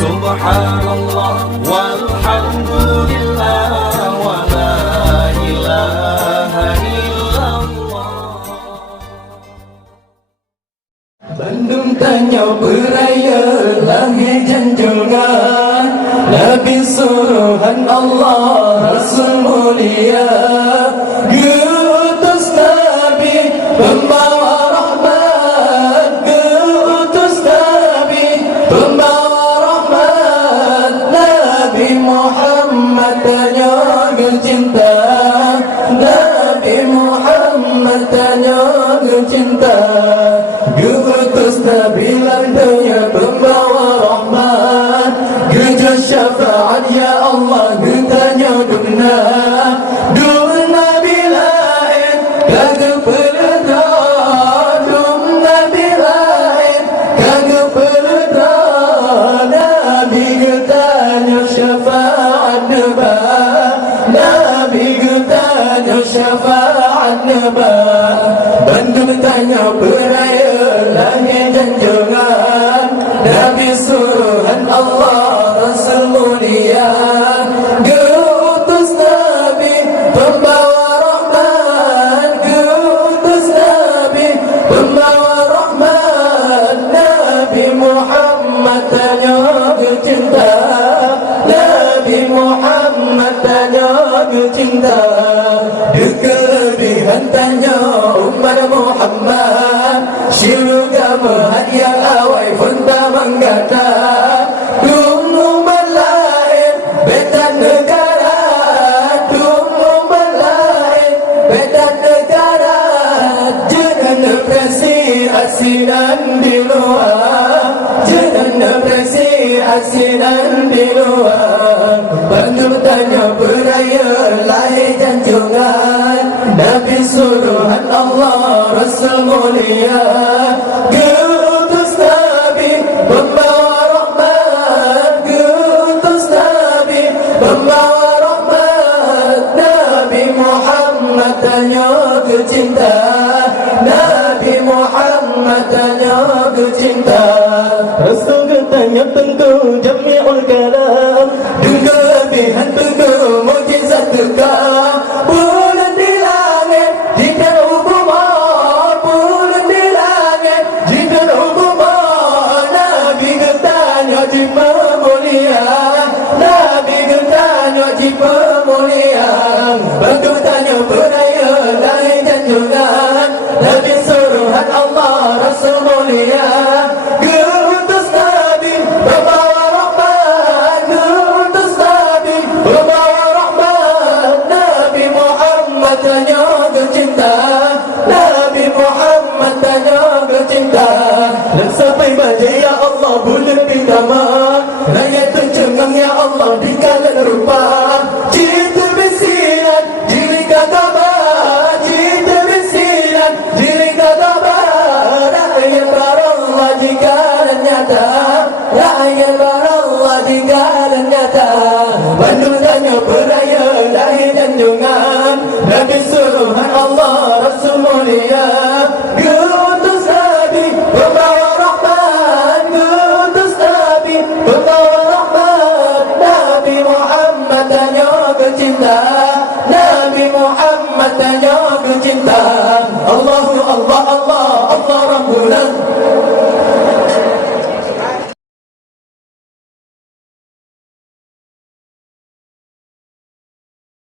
Subhanallah walhamdulillah wa la ilaha illallah. Bandung tanya beraya lahir junjungan Nabi suruhan Allah Rasul mulia, diutus Nabi pembawa rahmat, diutus Nabi pembawa rahmat. Nabi Muhammad tanya cinta, Nabi Muhammad tanya cinta. Diutus Nabi lantanya pembawa rahmat, geja syafaat ya Allah getanya duna. Dun Nabi lain kagak pelita, dun Nabi lain kagak pelita. Nabi getanya syafaat neba, Nabi getanya syafaat neba. Bandung tanya beraya lahir junjungan Nabi suruhan Allah Rasul mulia, diutus Nabi pembawa rahmat, diutus Nabi pembawa rahmat. Nabi Muhammad tanya cinta, Nabi Muhammad tanya cinta. Kelebihan tanya Umar Muhammad, syurga yang awai funta menggata. Dumnu melain betan negara, dumnu melain betan negara. Jangan depresi asinan di luar, jangan depresi asinan di luar. Bandung tanya beraya lahir junjungan Nabi suruhan Allah Rasul mulia, diutus Nabi pembawa rahmat, diutus Nabi pembawa rahmat. Nabi Muhammad tanya cinta, Nabi Muhammad tanya cinta. Rasul tanya tengku jami'ul kalam, dengan kelebihan tengku mujizat tegak. Bulan di langit jika hukumah, bulan di langit jika hukumah. Nabi getanya jiwa mulia, Nabi getanya jiwa mulia. Bandung tanya beraya lahir junjungan Nabi suruhan Allah Rasul mulia, diutus Nabi pembawa rahmat, diutus Nabi pembawa rahmat. Nabi Muhammad tanya cinta, Nabi Muhammad tanya cinta. Dan sampai baca ya Allah bulan bintama, layat tercengang ya Allah di kalan rupa. Cinta besiran diri kata bah, cinta besiran diri kata bah. Raya barallah di kalan nyata, raya barallah di kalan nyata. Bandung tanya beraya lahir junjungan